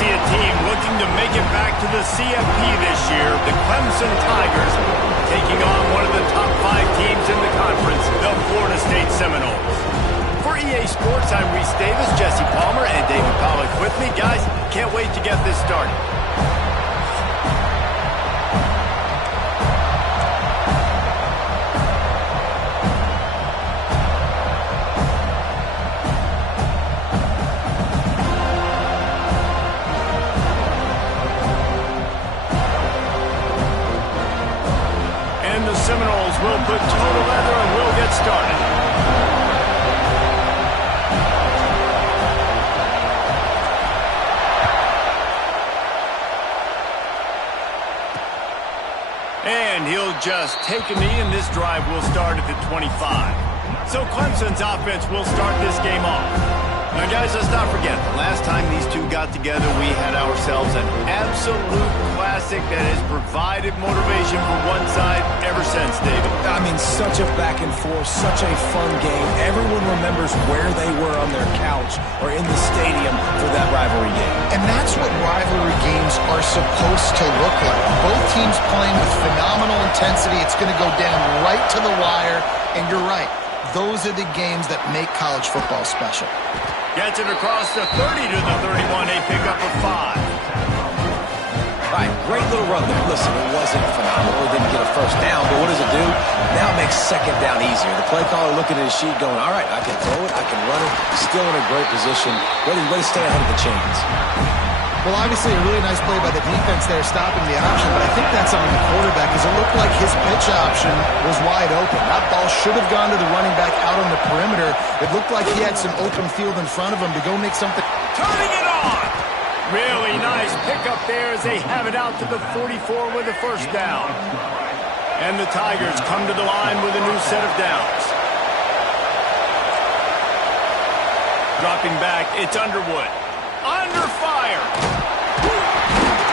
see a team looking to make it back to the CFP this year. The Clemson Tigers taking on one of the top 5 teams in the conference, the Florida State Seminoles. For EA Sports, I'm Reese Davis, Jesse Palmer, and David Pollack with me. Guys, can't wait to get this started. The Seminoles will put total leather and we'll get started. And he'll just take a knee, and this drive will start at the 25. So Clemson's offense will start this game off. Now, guys, let's not forget, the last time these two got together, we had ourselves an absolute classic that has provided motivation for one side ever since, David. I mean, such a back and forth, such a fun game. Everyone remembers where they were on their couch or in the stadium for that rivalry game. And that's what rivalry games are supposed to look like. Both teams playing with phenomenal intensity. It's going to go down right to the wire, and you're right. Those are the games that make college football special. Gets it across the 30 to the 31, a pickup of 5. All right, great little run there. Listen, it wasn't phenomenal. It didn't get a first down, but what does it do? Now it makes second down easier. The play caller looking at his sheet going, all right, I can throw it, I can run it. Still in a great position. Ready to stay ahead of the chains. Well, obviously, a really nice play by the defense there, stopping the option, but I think that's on the quarterback because it looked like his pitch option was wide open. That ball should have gone to the running back out on the perimeter. It looked like he had some open field in front of him to go make something. Turning it on! Really nice pickup there as they have it out to the 44 with a first down. And the Tigers come to the line with a new set of downs. Dropping back, it's Underwood. Under fire.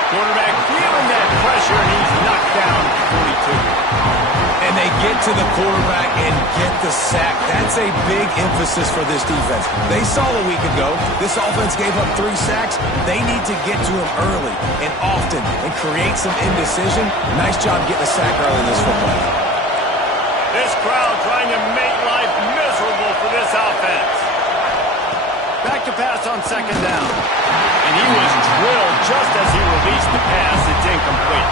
Quarterback feeling that pressure, and he's knocked down at 42. And they get to the quarterback and get the sack. That's a big emphasis for this defense. They saw a week ago, this offense gave up 3 sacks. They need to get to him early and often and create some indecision. Nice job getting a sack early in this football game. This crowd trying to make life miserable for this offense. Back to pass on second down. And he was drilled just as he released the pass. It's incomplete.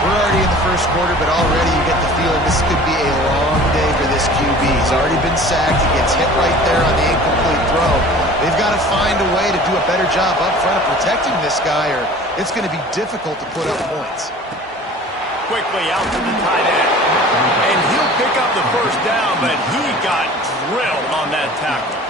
We're already in the first quarter, but already you get the feeling this could be a long day for this QB. He's already been sacked. He gets hit right there on the incomplete throw. They've got to find a way to do a better job up front of protecting this guy, or it's going to be difficult to put up points. Quickly out to the tight end. And he'll pick up the first down, but he got drilled on that tackle.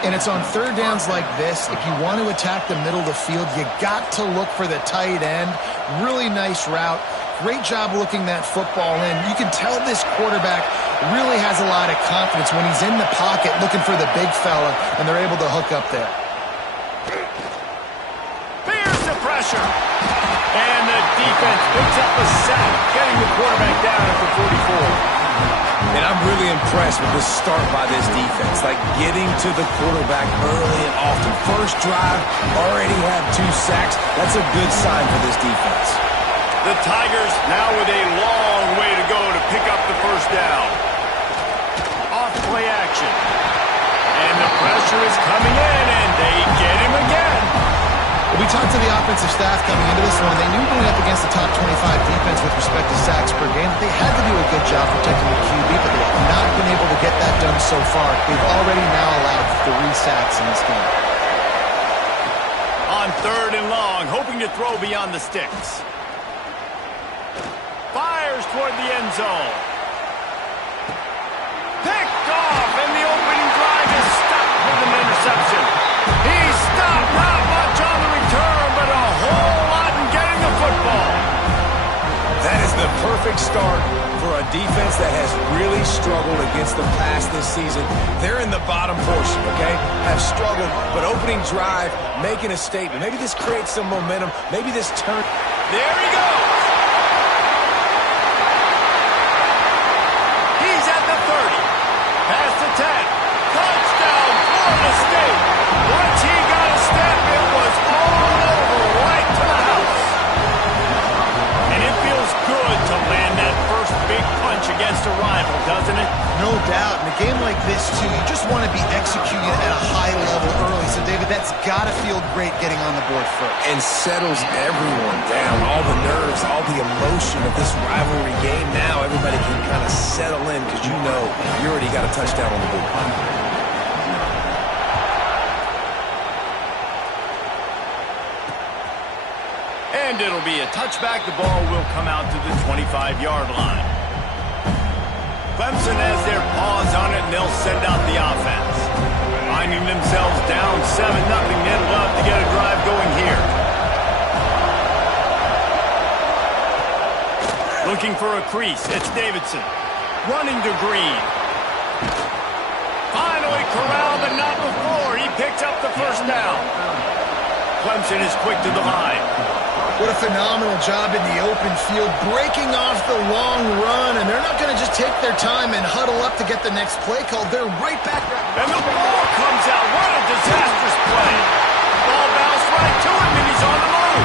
And it's on third downs like this. If you want to attack the middle of the field, you got to look for the tight end. Really nice route. Great job looking that football in. You can tell this quarterback really has a lot of confidence when he's in the pocket looking for the big fella, and they're able to hook up there. Here's the pressure. And the defense picks up a sack, getting the quarterback down at the 44. And I'm really impressed with the start by this defense, like getting to the quarterback early and often. First drive, already have 2 sacks. That's a good sign for this defense. The Tigers now with a long way to go to pick up the first down. Off play action. And the pressure is coming in, and they get him again. We talked to the offensive staff coming into this one. They knew going up against the top 25 defense with respect to sacks per game, they had to do a good job protecting the QB, but they have not been able to get that done so far. They've already now allowed 3 sacks in this game. On third and long, hoping to throw beyond the sticks. Fires toward the end zone. Picked off, and the opening drive is stopped with an interception. He's stopped, not much on the return, but a whole lot in getting the football. That is the perfect start for a defense that has really struggled against the pass this season. They're in the bottom portion, okay? Have struggled, but opening drive, making a statement. Maybe this creates some momentum. Maybe this turn. There he goes. He's at the 30. Past the 10. Touchdown, Florida State. Once he got a step, it was all that's got to feel great getting on the board first. And settles everyone down. All the nerves, all the emotion of this rivalry game. Now everybody can kind of settle in because you know you already got a touchdown on the board. And it'll be a touchback. The ball will come out to the 25-yard line. Clemson has their paws on it, and they'll send out the offense. Finding themselves down 7-0, they'd love to get a drive going here. Looking for a crease, it's Davidson. Running to Green. Finally corralled, but not before. He picks up the first down. Clemson is quick to the line. What a phenomenal job in the open field, breaking off the long run, and they're not going to just take their time and huddle up to get the next play called. They're right back. And the ball comes out. What a disastrous play. Ball bounced right to him, and he's on the move.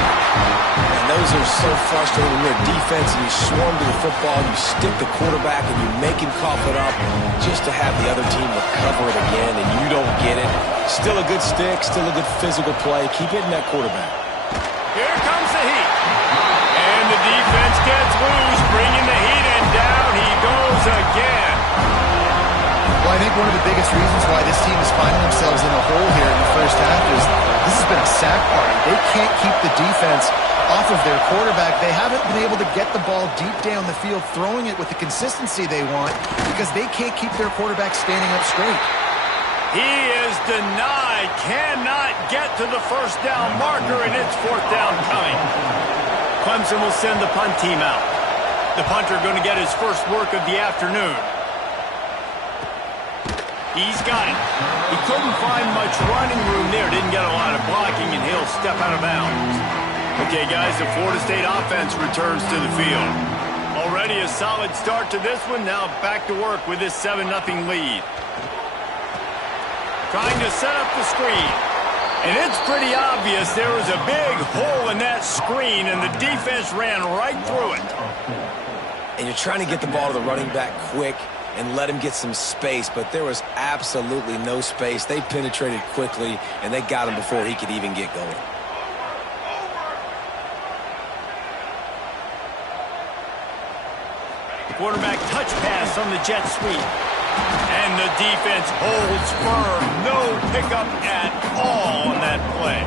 And those are so frustrating when you're defense and you swarm to the football, you stick the quarterback, and you make him cough it up just to have the other team recover it again, and you don't get it. Still a good stick, still a good physical play. Keep hitting that quarterback. Here comes the heat. And the defense gets loose, bringing the heat, and down he goes again. Well, I think one of the biggest reasons why this team is finding themselves in the hole here in the first half is this has been a sack party. They can't keep the defense off of their quarterback. They haven't been able to get the ball deep down the field, throwing it with the consistency they want because they can't keep their quarterback standing up straight. He is denied, cannot get to the first down marker, and it's fourth down coming. Clemson will send the punt team out. The punter going to get his first work of the afternoon. He's got it. He couldn't find much running room there, didn't get a lot of blocking, and he'll step out of bounds. Okay, guys, the Florida State offense returns to the field. Already a solid start to this one, now back to work with this 7-0 lead. Trying to set up the screen. And it's pretty obvious there was a big hole in that screen, and the defense ran right through it. And you're trying to get the ball to the running back quick and let him get some space, but there was absolutely no space. They penetrated quickly, and they got him before he could even get going. Quarterback touch pass on the jet sweep. And the defense holds firm. No pickup at all on that play.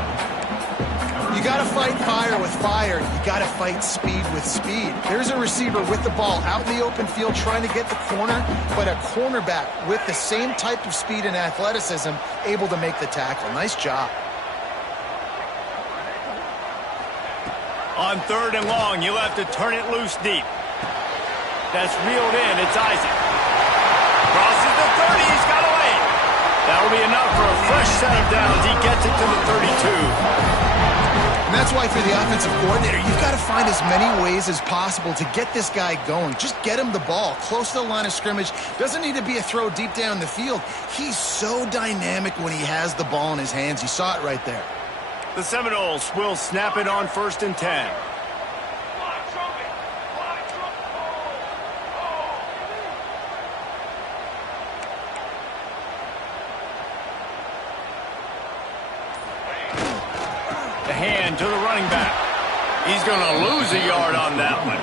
You got to fight fire with fire. You got to fight speed with speed. There's a receiver with the ball out in the open field trying to get the corner, but a cornerback with the same type of speed and athleticism able to make the tackle. Nice job. On third and long, you'll have to turn it loose deep. That's reeled in. It's Isaac. Crosses the 30. He's got away. That'll be enough for a fresh set of downs. He gets it to the 32. And that's why for the offensive coordinator, you've got to find as many ways as possible to get this guy going. Just get him the ball close to the line of scrimmage. Doesn't need to be a throw deep down the field. He's so dynamic when he has the ball in his hands. You saw it right there. The Seminoles will snap it on 1st and 10. The hand to the running back. He's going to lose a yard on that one.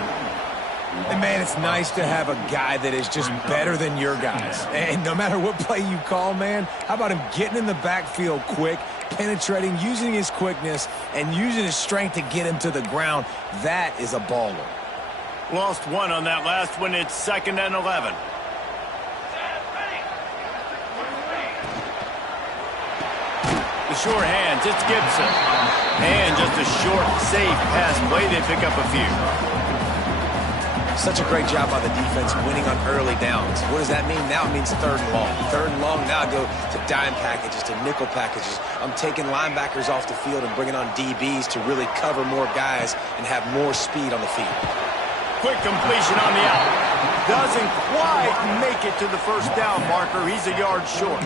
And, man, it's nice to have a guy that is just better than your guys. And no matter what play you call, man, how about him getting in the backfield quick, penetrating, using his quickness, and using his strength to get him to the ground? That is a baller. Lost one on that last one. It's 2nd and 11. The short hands, it's Gibson. And just a short, safe pass play. They pick up a few. Such a great job by the defense winning on early downs. What does that mean? Now it means 3rd and long. 3rd and long, now I go to dime packages, to nickel packages. I'm taking linebackers off the field and bringing on DBs to really cover more guys and have more speed on the field. Quick completion on the out. Doesn't quite make it to the first down marker. He's a yard short.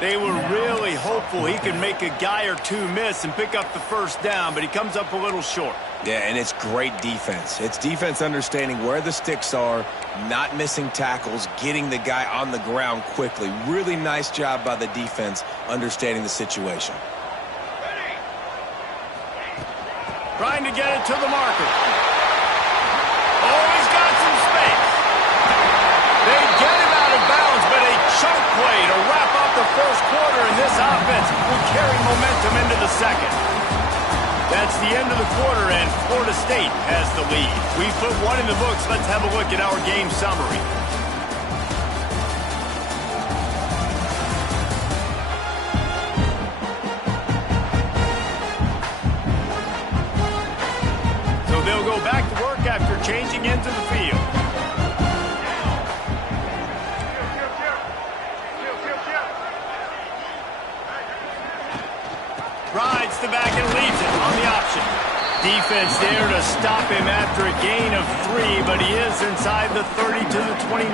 They were really hopeful he could make a guy or two miss and pick up the first down, but he comes up a little short. Yeah, and it's great defense. It's defense understanding where the sticks are, not missing tackles, getting the guy on the ground quickly. Really nice job by the defense understanding the situation. Trying to get it to the marker. Oh, he's got some space. They get him out of bounds, but a chunk play to wrap up the first quarter, and this offense will carry momentum into the second. That's the end of the quarter, and Florida State has the lead. We've put one in the books. Let's have a look at our game summary. So they'll go back to work after changing into the field. Rides the back and leads it on the option. Defense there to stop him after a gain of 3, but he is inside the 30 to the 29.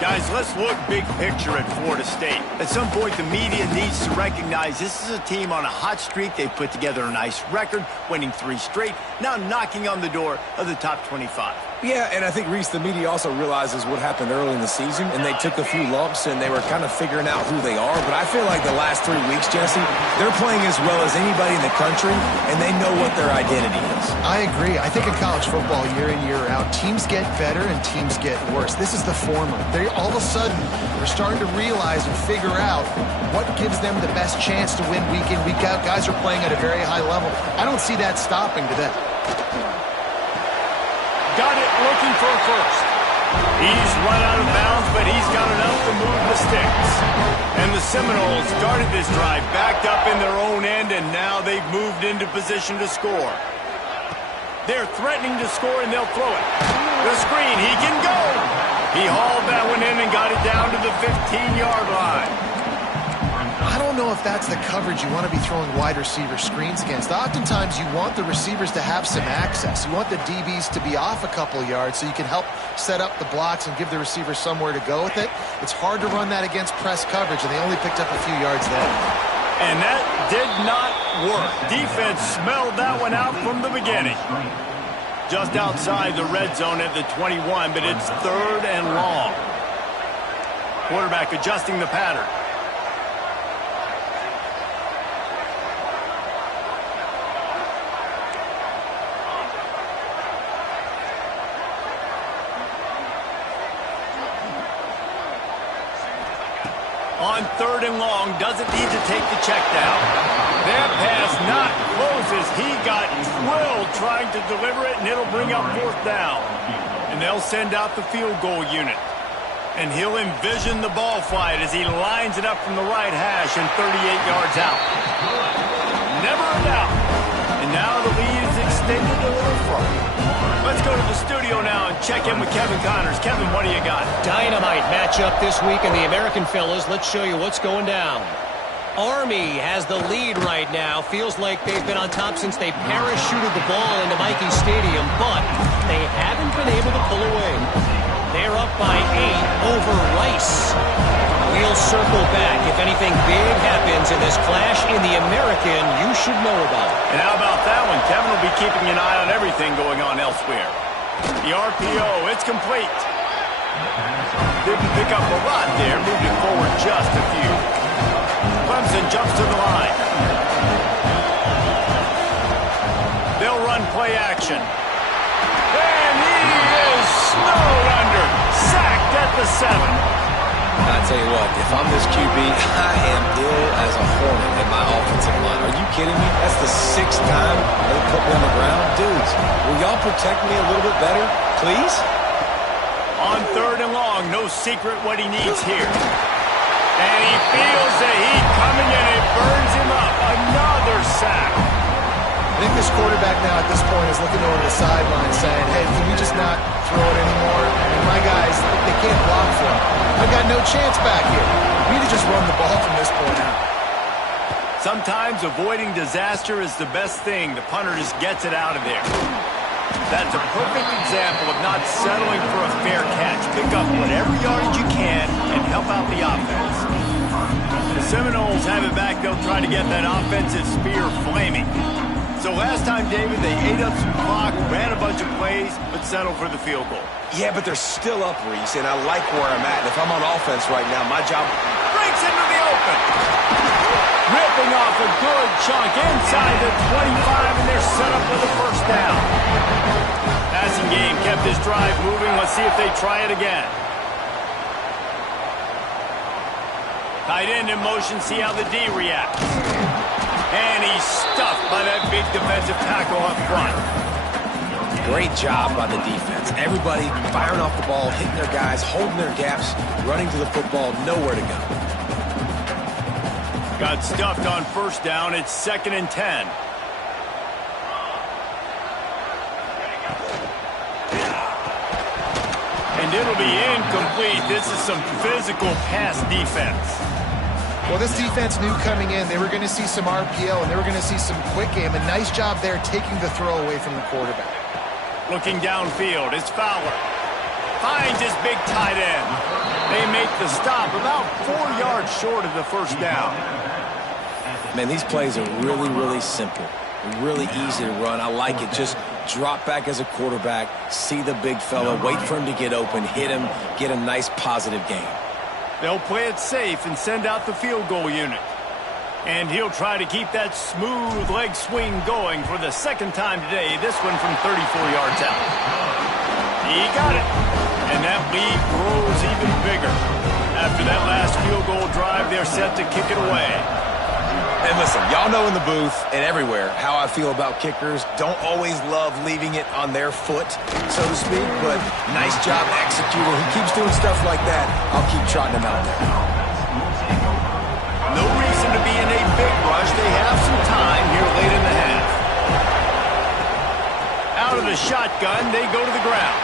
Guys, let's look big picture at Florida State. At some point, the media needs to recognize this is a team on a hot streak. They've put together a nice record, winning 3 straight, now knocking on the door of the top 25. Yeah, and I think, Reese, the media also realizes what happened early in the season, and they took a few lumps, and they were kind of figuring out who they are. But I feel like the last 3 weeks, Jesse, they're playing as well as anybody in the country, and they know what their identity is. I agree. I think in college football, year in, year out, teams get better and teams get worse. This is the former. They all of a sudden are starting to realize and figure out what gives them the best chance to win week in, week out. Guys are playing at a very high level. I don't see that stopping today. Got it, looking for a first. He's run out of bounds, but he's got enough to move the sticks. And the Seminoles started this drive backed up in their own end, and now they've moved into position to score. They're threatening to score, and they'll throw it. The screen, he can go. He hauled that one in and got it down to the 15-yard line. I don't know if that's the coverage you want to be throwing wide receiver screens against. Oftentimes, you want the receivers to have some access. You want the DBs to be off a couple yards so you can help set up the blocks and give the receivers somewhere to go with it. It's hard to run that against press coverage, and they only picked up a few yards there. And that did not work. Defense smelled that one out from the beginning. Just outside the red zone at the 21, but it's 3rd and long. Quarterback adjusting the pattern. On 3rd and long, doesn't need to take the check down. That pass not closes. He got drilled trying to deliver it, and it'll bring up 4th down. And they'll send out the field goal unit. And he'll envision the ball flight as he lines it up from the right hash and 38 yards out. Never a doubt. And now the lead is extended a little further. Let's go to the studio now and check in with Kevin Connors. Kevin, what do you got? Dynamite matchup this week in the American fellas. Let's show you what's going down. Army has the lead right now. Feels like they've been on top since they parachuted the ball into Michie Stadium, but they haven't been able to pull away. They're up by 8 over Rice. We'll circle back if anything big happens in this clash in the American you should know about. And how about that one? Kevin will be keeping an eye on everything going on elsewhere. The RPO, it's complete. Didn't pick up a lot there, moved it forward just a few. Clemson jumps to the line. They'll run play action. And he is snowed under. Sacked at the 7. I tell you what, if I'm this QB, I am ill as a hornet in my offensive line. Are you kidding me? That's the 6th time they put me on the ground. Dudes, will y'all protect me a little bit better, please? On 3rd and long, no secret what he needs here. And he feels the heat coming and it burns him up. Another sack. I think this quarterback now at this point is looking over the sideline saying, hey, can we just not throw it anymore? I mean, my guys, they can't block for him. I've got no chance back here. We need to just run the ball from this point out. Sometimes avoiding disaster is the best thing. The punter just gets it out of there. That's a perfect example of not settling for a fair catch. Pick up whatever yardage you can and help out the offense. The Seminoles have it back. They'll try to get that offensive spear flaming. So last time, David, they ate up some clock, ran a bunch of plays, but settled for the field goal. Yeah, but they're still up, Reese, and I like where I'm at. And if I'm on offense right now, my job breaks into the open. Ripping off a good chunk inside the 25, and they're set up with a first down. Passing game kept this drive moving. Let's see if they try it again. Tight end in motion, see how the D reacts. And he's stuffed by that big defensive tackle up front. Great job by the defense. Everybody firing off the ball, hitting their guys, holding their gaps, running to the football, nowhere to go. Got stuffed on first down. It's 2nd and 10. And it'll be incomplete. This is some physical pass defense. Well, this defense knew coming in they were going to see some RPO and they were going to see some quick game. A nice job there taking the throw away from the quarterback. Looking downfield, it's Fowler. Finds his big tight end. They make the stop about 4 yards short of the first down. Man, these plays are really, really simple. Really easy to run. I like it. Just drop back as a quarterback, see the big fella, wait for him to get open, hit him, get a nice positive game. They'll play it safe and send out the field goal unit. And he'll try to keep that smooth leg swing going for the second time today, this one from 34 yards out. He got it. And that lead grows even bigger. After that last field goal drive, they're set to kick it away. And listen, y'all know in the booth and everywhere how I feel about kickers. Don't always love leaving it on their foot, so to speak, but nice job executing. He keeps doing stuff like that. I'll keep trotting him out there. No reason to be in a big rush. They have some time here late in the half. Out of the shotgun, they go to the ground.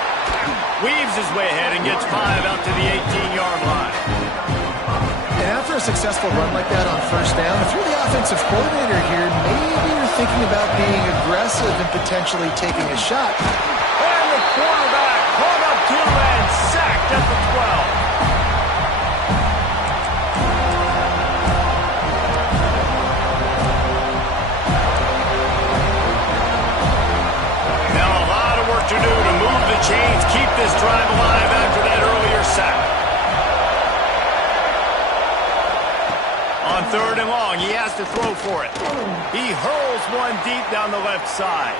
Weaves his way ahead and gets 5 out to the 18-yard line. And after a successful run like that on first down, if you're the offensive coordinator here, maybe you're thinking about being aggressive and potentially taking a shot. And the quarterback caught up to and sacked at the 12. Now a lot of work to do to move the chains, keep this drive alive after that earlier sack. On 3rd and long, he has to throw for it. He hurls one deep down the left side.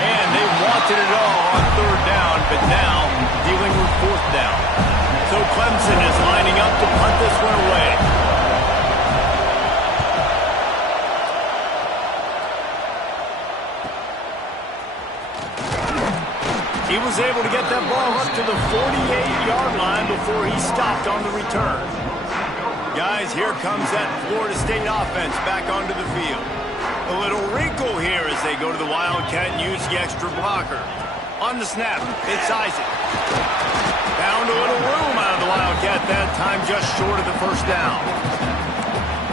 And they wanted it all on 3rd down, but now dealing with 4th down. So Clemson is lining up to punt this one away. He was able to get that ball up to the 48-yard line before he stopped on the return. Guys, here comes that Florida State offense back onto the field. A little wrinkle here as they go to the Wildcat and use the extra blocker. On the snap, it's Isaac. Found a little room out of the Wildcat that time, just short of the first down.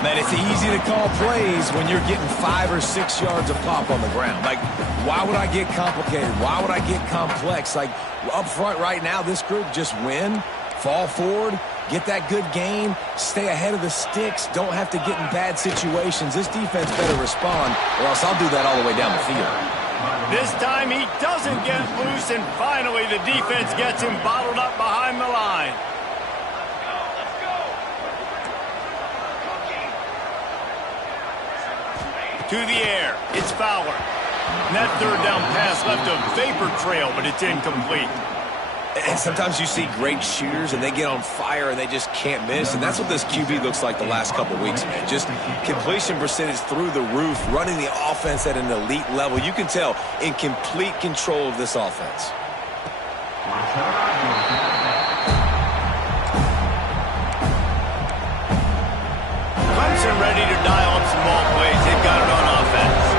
Man, it's easy to call plays when you're getting 5 or 6 yards of pop on the ground. Like, why would I get complicated? Why would I get complex? Like, up front right now, this group just win, fall forward, get that good game, stay ahead of the sticks, don't have to get in bad situations. This defense better respond, or else I'll do that all the way down the field. This time he doesn't get loose, and finally the defense gets him bottled up behind the line. To the air, it's Fowler. And that 3rd down pass left a vapor trail, but it's incomplete. And sometimes you see great shooters, and they get on fire, and they just can't miss. And that's what this QB looks like the last couple weeks, man. Just completion percentage through the roof, running the offense at an elite level. You can tell in complete control of this offense. Clemson ready to dial up some ball plays. They've got it on offense.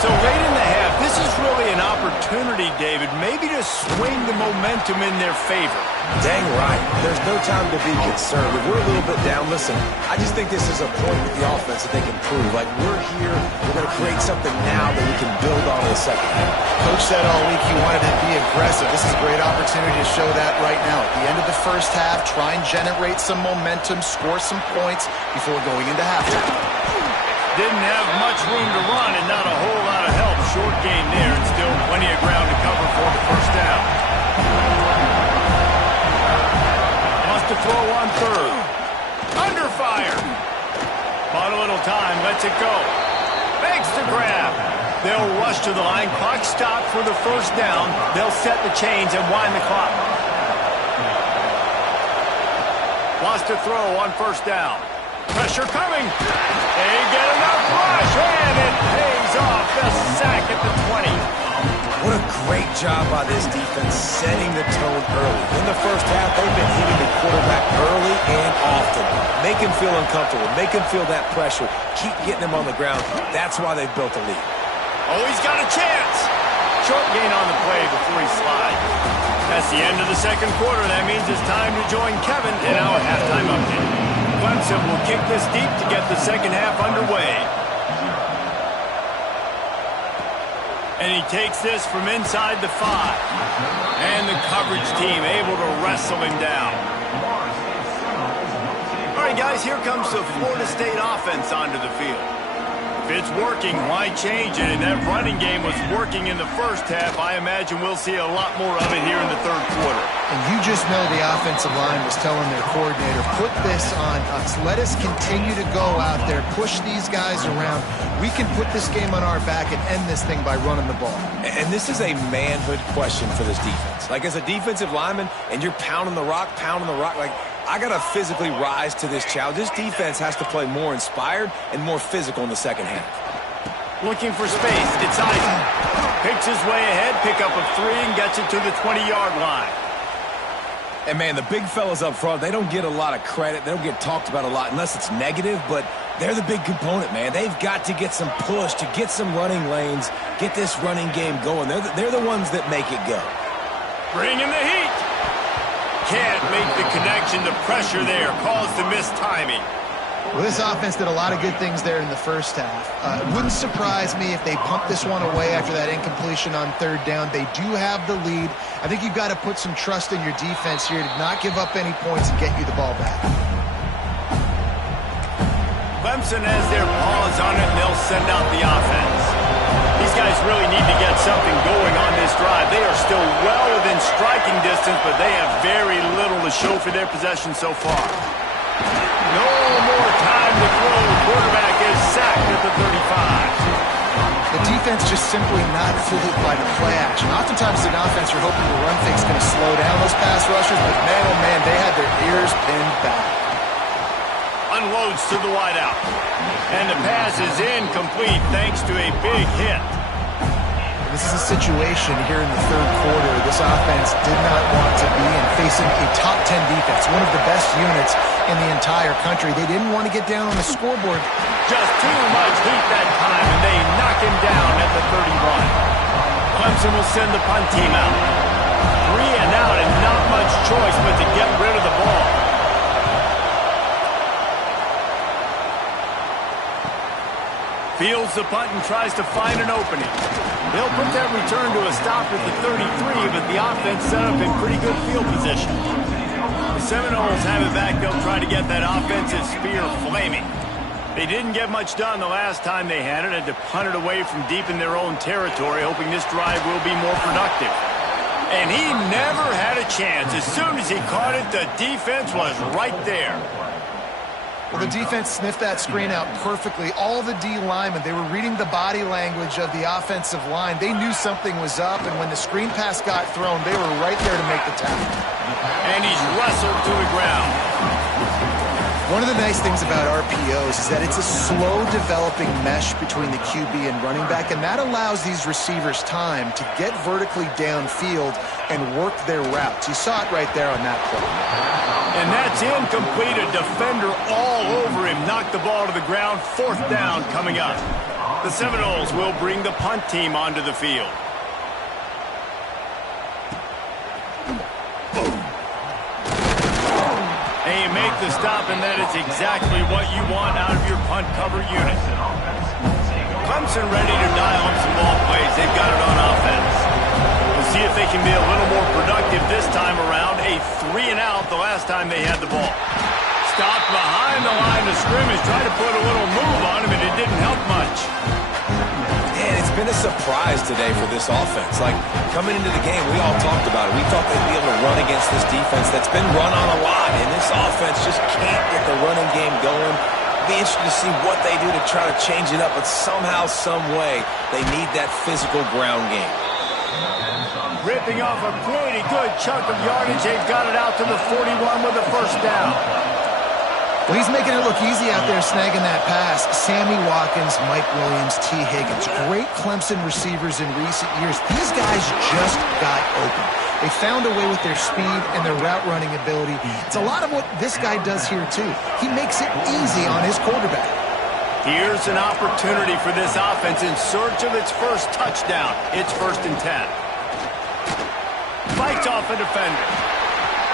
So late in the half, this is really an opportunity, David, maybe to swing the momentum in their favor. Dang right. There's no time to be concerned. If we're a little bit down, listen, I just think this is a point with the offense that they can prove. Like, we're here, we're going to create something now that we can build on in the second half. Coach said all week he wanted to be aggressive. This is a great opportunity to show that right now. At the end of the first half, try and generate some momentum, score some points before going into halftime. Didn't have much room to run and not a whole lot of help. Short gain there and still plenty of ground to cover for the first down. Wants to throw on third. Under fire. Bought a little time. Lets it go. Makes the grab. They'll rush to the line. Clock stopped for the first down. They'll set the chains and wind the clock. Wants to throw on first down. Pressure coming. They get enough rush, and it pays off. The sack at the 20. What a great job by this defense setting the tone early. In the first half, they've been hitting the quarterback early and often. Make him feel uncomfortable. Make him feel that pressure. Keep getting him on the ground. That's why they've built a lead. Oh, he's got a chance. Short gain on the play before he slides. That's the end of the second quarter. That means it's time to join Kevin in our halftime update. Clemson will kick this deep to get the second half underway. And he takes this from inside the 5. And the coverage team able to wrestle him down. All right, guys, here comes the Florida State offense onto the field. If it's working, why change it? And that running game was working in the first half. I imagine we'll see a lot more of it here in the third quarter. And you just know the offensive line was telling their coordinator, put this on us. Let us continue to go out there, push these guys around. We can put this game on our back and end this thing by running the ball. And this is a manhood question for this defense. Like, as a defensive lineman, and you're pounding the rock, like, I got to physically rise to this challenge. This defense has to play more inspired and more physical in the second half. Looking for space. It's Isaac. Picks his way ahead, pick up a 3, and gets it to the 20-yard line. And, man, the big fellas up front, they don't get a lot of credit. They don't get talked about a lot unless it's negative, but they're the big component, man. They've got to get some push, to get some running lanes, get this running game going. They're the ones that make it go. Bring in the heat. Can't make the connection. The pressure there caused the missed timing. Well, this offense did a lot of good things there in the first half. It wouldn't surprise me if they pumped this one away after that incompletion on third down. They do have the lead. I think you've got to put some trust in your defense here to not give up any points and get you the ball back. Clemson has their paws on it, and they'll send out the offense. These guys really need to get something going on this drive. They are still well within striking distance, but they have very little to show for their possession so far. No more time to throw. The quarterback is sacked at the 35. The defense just simply not fooled by the play action. Oftentimes, an offense, you're hoping the run fake's going to slow down those pass rushers, but man, oh man, they had their ears pinned back. Unloads to the wideout. And the pass is incomplete thanks to a big hit. This is a situation here in the third quarter this offense did not want to be in, facing a top 10 defense, one of the best units in the entire country. They didn't want to get down on the scoreboard. Just too much heat that time, and they knock him down at the 31. Clemson will send the punt team out. 3 and out, and not much choice but to get rid of the ball. Fields the punt and tries to find an opening. They'll put that return to a stop at the 33, but the offense set up in pretty good field position. The Seminoles have it back. They'll try to get that offensive spear flaming. They didn't get much done the last time they had it. Had to punt it away from deep in their own territory, hoping this drive will be more productive. And he never had a chance. As soon as he caught it, the defense was right there. Well, the defense sniffed that screen out perfectly. All the D linemen, they were reading the body language of the offensive line. They knew something was up, and when the screen pass got thrown, they were right there to make the tackle. And he's wrestled to the ground. One of the nice things about RPOs is that it's a slow-developing mesh between the QB and running back, and that allows these receivers time to get vertically downfield and work their routes. You saw it right there on that play. And that's incomplete. A defender all over him. Knocked the ball to the ground. 4th down coming up. The Seminoles will bring the punt team onto the field. And you make the stop, and that is exactly what you want out of your punt cover unit. Clemson ready to dial up some ball plays. They've got it on offense. We'll see if they can be a little more productive this time around. A 3 and out the last time they had the ball. Stopped behind the line of scrimmage. Tried to put a little move on him, and it didn't help. surprise today for this offense. Like, coming into the game, we all talked about it. We thought they'd be able to run against this defense that's been run on a lot, and this offense just can't get the running game going. Be interested to see what they do to try to change it up, but somehow, some way, they need that physical ground game. Ripping off a pretty good chunk of yardage. They've got it out to the 41 with a first down. Well, he's making it look easy out there snagging that pass. Sammy Watkins, Mike Williams, T. Higgins. Great Clemson receivers in recent years. These guys just got open. They found a way with their speed and their route running ability. It's a lot of what this guy does here, too. He makes it easy on his quarterback. Here's an opportunity for this offense in search of its first touchdown. It's 1st and 10. Fights off a defender.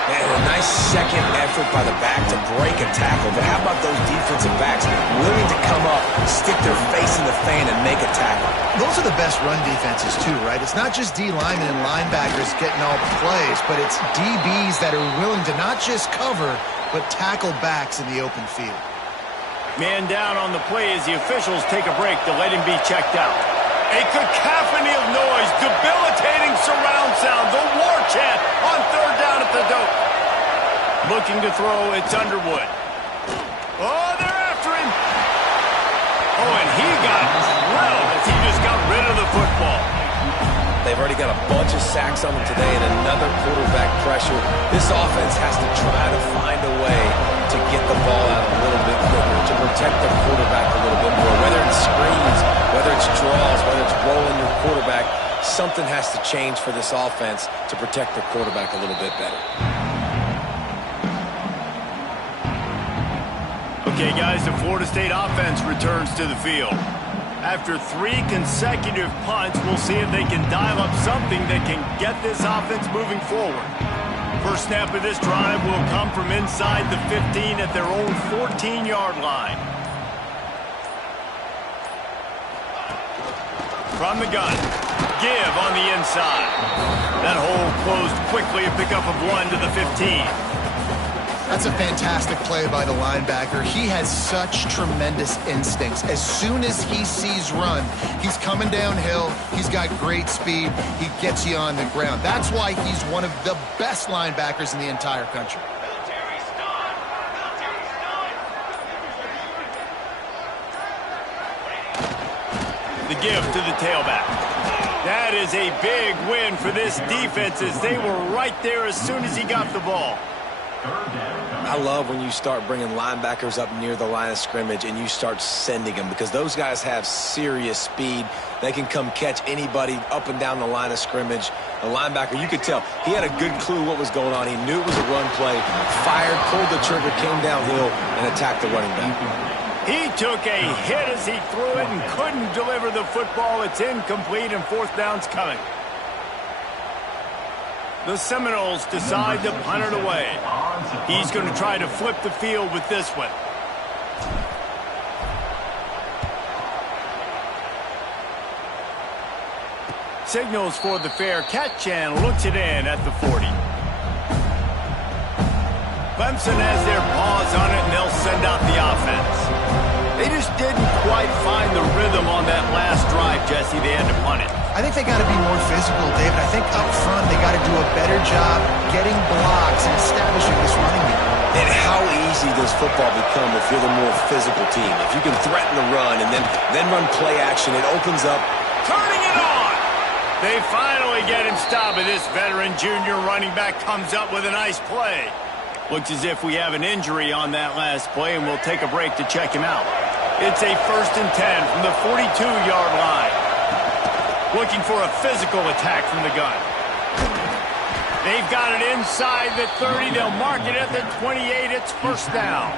Man, a nice second effort by the back to break a tackle. But how about those defensive backs willing to come up, stick their face in the fan, and make a tackle? Those are the best run defenses, too, right? It's not just D linemen and linebackers getting all the plays, but it's DBs that are willing to not just cover, but tackle backs in the open field. Man down on the play as the officials take a break to let him be checked out. A cacophony of noise, debilitating surround sound, the war chant on 3rd down at the dope. Looking to throw, it's Underwood. Oh, they're after him. Oh, and he got drilled as he just got rid of the football. They've already got a bunch of sacks on them today and another quarterback pressure. This offense has to try to find a way to get the ball out a little bit quicker, to protect their quarterback a little bit more. Whether it's screens, whether it's draws, whether it's rolling your quarterback, something has to change for this offense to protect their quarterback a little bit better. Okay, guys, the Florida State offense returns to the field. After 3 consecutive punts, we'll see if they can dial up something that can get this offense moving forward. First snap of this drive will come from inside the 15 at their own 14-yard line. From the gun, give on the inside. That hole closed quickly, a pickup of 1 to the 15. That's a fantastic play by the linebacker. He has such tremendous instincts. As soon as he sees run, he's coming downhill. He's got great speed. He gets you on the ground. That's why he's one of the best linebackers in the entire country. The give to the tailback. That is a big win for this defense as they were right there as soon as he got the ball. I love when you start bringing linebackers up near the line of scrimmage and you start sending them, because those guys have serious speed. They can come catch anybody up and down the line of scrimmage. The linebacker, you could tell, he had a good clue what was going on. He knew it was a run play, fired, pulled the trigger, came downhill, and attacked the running back. He took a hit as he threw it and couldn't deliver the football. It's incomplete, and 4th down's coming. The Seminoles decide to punt it away. He's going to try to flip the field with this one. Signals for the fair catch and looks it in at the 40. Clemson has their paws on it, and they'll send out the offense. They just didn't quite find the rhythm on that last drive, Jesse. They had to punt it. I think they got to be more physical, David. I think up front they got to do a better job getting blocks and establishing this running game. And how easy does football become if you're the more physical team? If you can threaten the run and then run play action, it opens up. Turning it on! They finally get him stopped, and this veteran junior running back comes up with a nice play. Looks as if we have an injury on that last play, and we'll take a break to check him out. It's a 1st and 10 from the 42-yard line. Looking for a physical attack from the gun. They've got it inside the 30. They'll mark it at the 28. It's 1st down.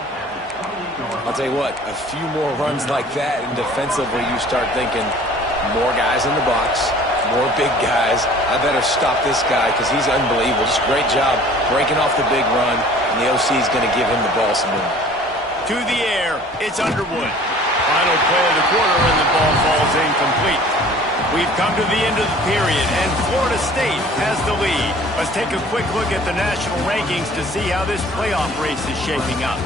I'll tell you what, a few more runs like that, and defensively you start thinking more guys in the box, more big guys. I better stop this guy because he's unbelievable. Just great job breaking off the big run, and the OC is going to give him the ball some more. To the air, it's Underwood. Final play of the quarter, and the ball falls incomplete. We've come to the end of the period, and Florida State has the lead. Let's take a quick look at the national rankings to see how this playoff race is shaping up.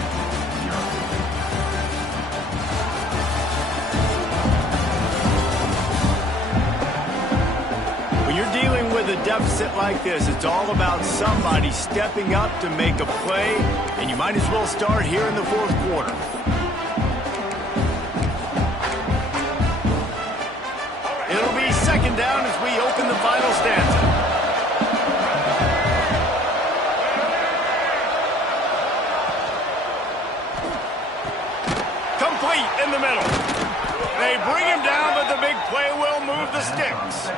deficit like this, it's all about somebody stepping up to make a play, and you might as well start here in the fourth quarter. It'll be second down as we open the final stanza. Complete in the middle. They bring him down, but the big play will move the sticks.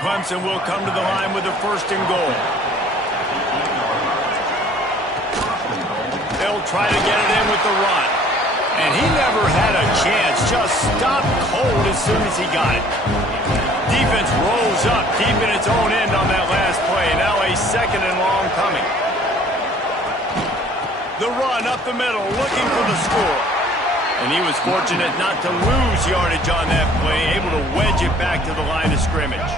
Clemson will come to the line with a first and goal. They'll try to get it in with the run. And he never had a chance. Just stopped cold as soon as he got it. Defense rolls up deep in its own end on that last play. Now a second and long coming. The run up the middle, looking for the score. And he was fortunate not to lose yardage on that play, able to wedge it back to the line of scrimmage.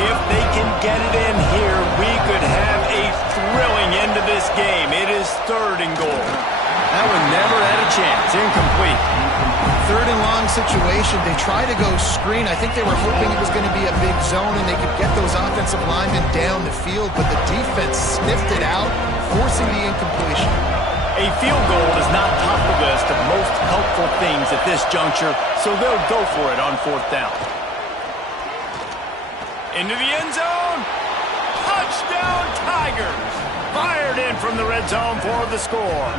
If they can get it in here, we could have a thrilling end to this game. It is third and goal. That one never had a chance. Incomplete. Third and long situation. They try to go screen. I think they were hoping it was going to be a big zone and they could get those offensive linemen down the field, but the defense sniffed it out, forcing the incompletion. A field goal is not top of the list of most helpful things at this juncture, so they'll go for it on fourth down. Into the end zone. Touchdown, Tigers. Fired in from the red zone for the score.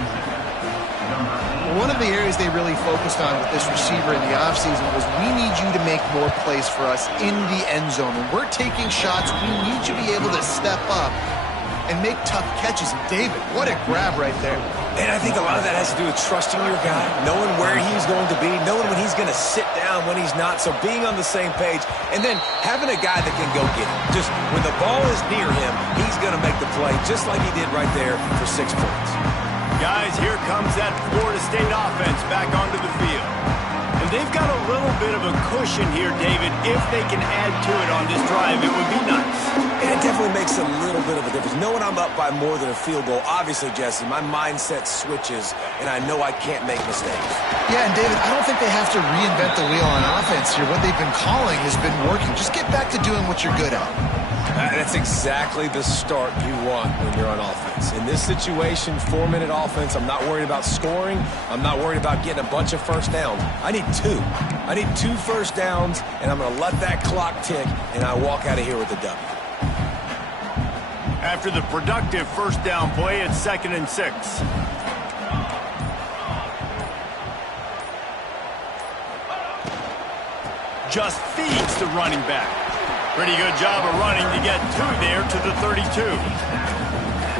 One of the areas they really focused on with this receiver in the offseason was we need you to make more plays for us in the end zone. When we're taking shots, we need you to be able to step up and make tough catches. And David, what a grab right there. And I think a lot of that has to do with trusting your guy, knowing where he's going to be, knowing when he's going to sit down, when he's not, so being on the same page, and then having a guy that can go get it. Just when the ball is near him, he's going to make the play, just like he did right there for 6 points. Guys, here comes that Florida State offense back onto the field. And they've got a little bit of a cushion here, David. If they can add to it on this drive, it would be nice. And it definitely makes a little bit of a difference. Knowing I'm up by more than a field goal, obviously, Jesse, my mindset switches, and I know I can't make mistakes. Yeah, and David, I don't think they have to reinvent the wheel on offense here. What they've been calling has been working. Just get back to doing what you're good at. That's exactly the start you want when you're on offense. In this situation, 4-minute offense, I'm not worried about scoring. I'm not worried about getting a bunch of first downs. I need 2. I need 2 first downs, and I'm going to let that clock tick, and I walk out of here with a W. After the productive first down play, it's 2nd and 6. Just feeds the running back. Pretty good job of running to get 2 there to the 32.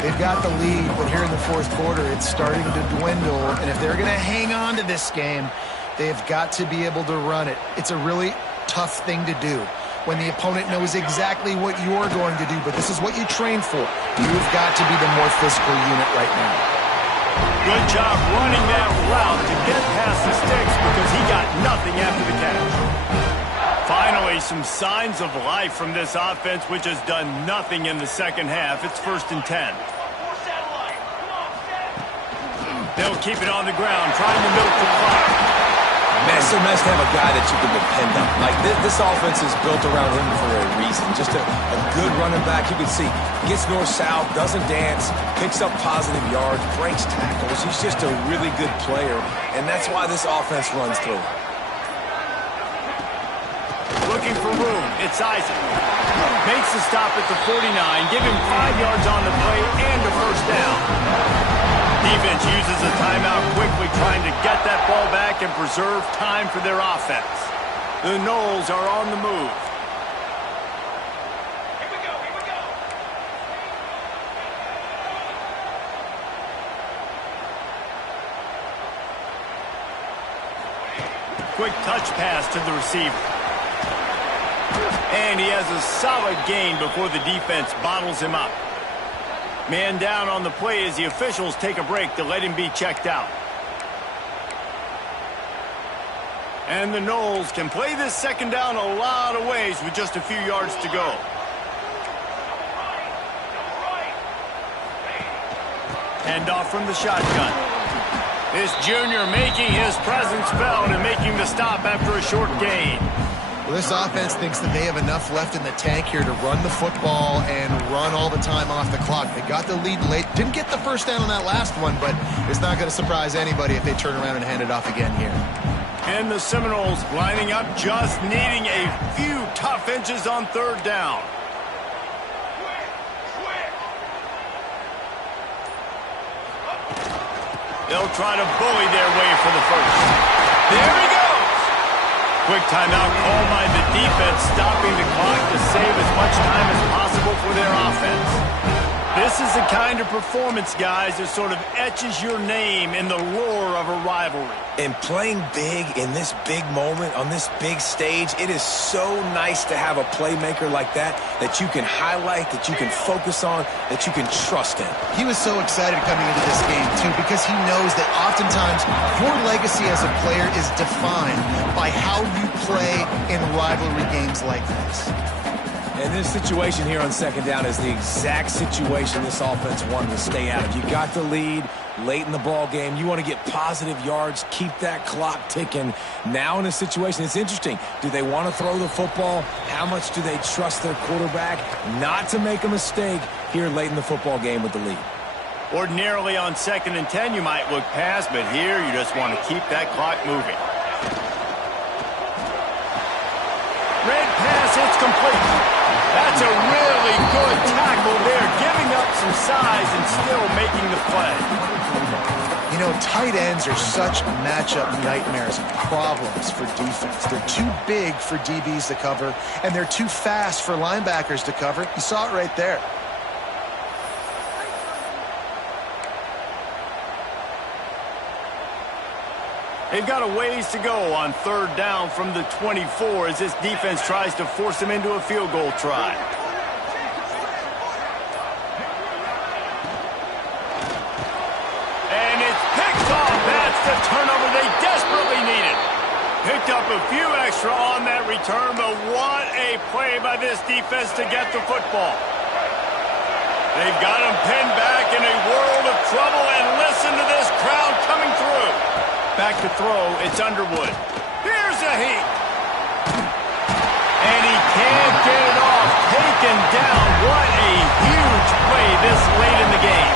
They've got the lead, but here in the fourth quarter, it's starting to dwindle. And if they're going to hang on to this game, they've got to be able to run it. It's a really tough thing to do when the opponent knows exactly what you're going to do, but this is what you train for. You've got to be the more physical unit right now. Good job running that route to get past the sticks because he got nothing after the catch. Finally, some signs of life from this offense, which has done nothing in the second half. It's 1st and 10. They'll keep it on the ground, trying to milk the clock. Man, it's so nice to have a guy that you can depend on. Like, this offense is built around him for a reason. Just a good running back. You can see, gets north-south, doesn't dance, picks up positive yards, breaks tackles. He's just a really good player, and that's why this offense runs through. Looking for room. It's Isaac. Makes the stop at the 49. Give him 5 yards on the play and a first down. Defense uses a timeout quickly, trying to get that ball back and preserve time for their offense. The Noles are on the move. Here we go. Quick touch pass to the receiver. And he has a solid gain before the defense bottles him up. Man down on the play as the officials take a break to let him be checked out. And the Noles can play this second down a lot of ways with just a few yards to go. Handoff from the shotgun. This junior making his presence felt and making the stop after a short gain. Well, this offense thinks that they have enough left in the tank here to run the football and run all the time off the clock. They got the lead late. Didn't get the first down on that last one, but it's not going to surprise anybody if they turn around and hand it off again here. And the Seminoles lining up, just needing a few tough inches on third down. They'll try to bully their way for the first. There he goes! Quick timeout called by the defense, stopping the clock to save as much time as possible for their offense. This is the kind of performance, guys, that sort of etches your name in the lore of a rivalry. And playing big in this big moment, on this big stage, it is so nice to have a playmaker like that you can highlight, that you can focus on, that you can trust in. He was so excited coming into this game, too, because he knows that oftentimes your legacy as a player is defined by how you play in rivalry games like this. And this situation here on second down is the exact situation this offense wanted to stay out of. You got the lead late in the ball game. You want to get positive yards, keep that clock ticking. Now in a situation, it's interesting. Do they want to throw the football? How much do they trust their quarterback not to make a mistake here late in the football game with the lead? Ordinarily on 2nd and 10, you might look past, but here you just want to keep that clock moving. Red pass, it's complete. That's a really good tackle there, giving up some size and still making the play. You know, tight ends are such matchup nightmares and problems for defense. They're too big for DBs to cover, and they're too fast for linebackers to cover. You saw it right there. They've got a ways to go on third down from the 24 as this defense tries to force them into a field goal try. And it's picked off. That's the turnover they desperately needed. Picked up a few extra on that return, but what a play by this defense to get the football. They've got him pinned back in a world of trouble, and listen to this crowd coming through. Back to throw, it's Underwood. Here's a heat. And he can't get it off. Taken down. What a huge play this late in the game.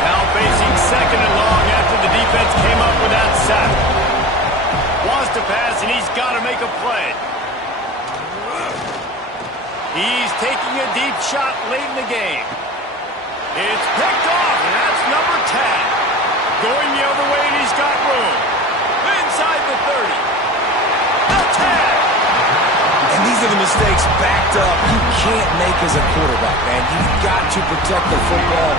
Now facing 2nd and long after the defense came up with that sack. Wants to pass, and he's got to make a play. He's taking a deep shot late in the game. It's picked off, and that's number 10. Going the other way, and he's got room. Inside the 30. The 10. And these are the mistakes backed up you can't make as a quarterback, man. You've got to protect the football.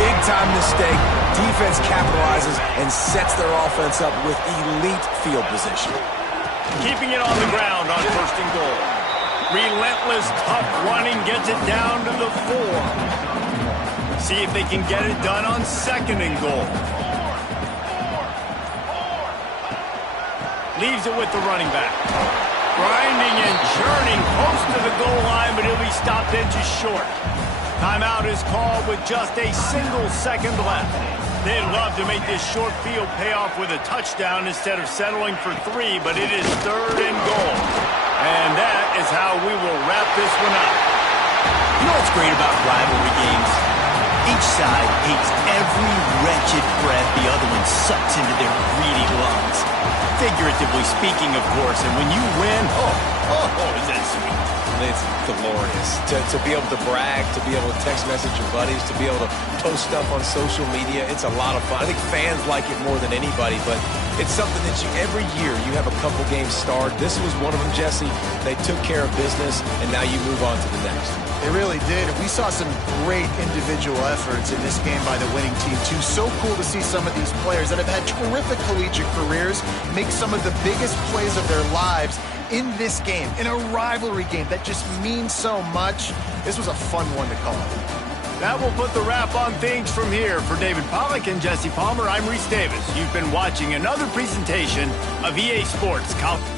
Big-time mistake. Defense capitalizes and sets their offense up with elite field position. Keeping it on the ground on 1st and goal. Relentless, tough running gets it down to the 4. See if they can get it done on 2nd and goal. Leaves it with the running back. Grinding and churning close to the goal line, but he'll be stopped inches short. Timeout is called with just a single second left. They'd love to make this short field pay off with a touchdown instead of settling for 3, but it is 3rd and goal. And that is how we will wrap this one up. You know what's great about rivalry games? Each side hates every wretched breath the other one sucks into their greedy lungs. Figuratively speaking, of course, and when you win, is that sweet. It's glorious. To be able to brag, to be able to text message your buddies, to be able to post stuff on social media, it's a lot of fun. I think fans like it more than anybody, but it's something that every year you have a couple games start. This was one of them, Jesse. They took care of business, and now you move on to the next. They really did. We saw some great individual efforts in this game by the winning team, too. So cool to see some of these players that have had terrific collegiate careers make some of the biggest plays of their lives in this game, in a rivalry game that just means so much. This was a fun one to call. That will put the wrap on things from here. For David Pollack and Jesse Palmer, I'm Reese Davis. You've been watching another presentation of EA Sports College.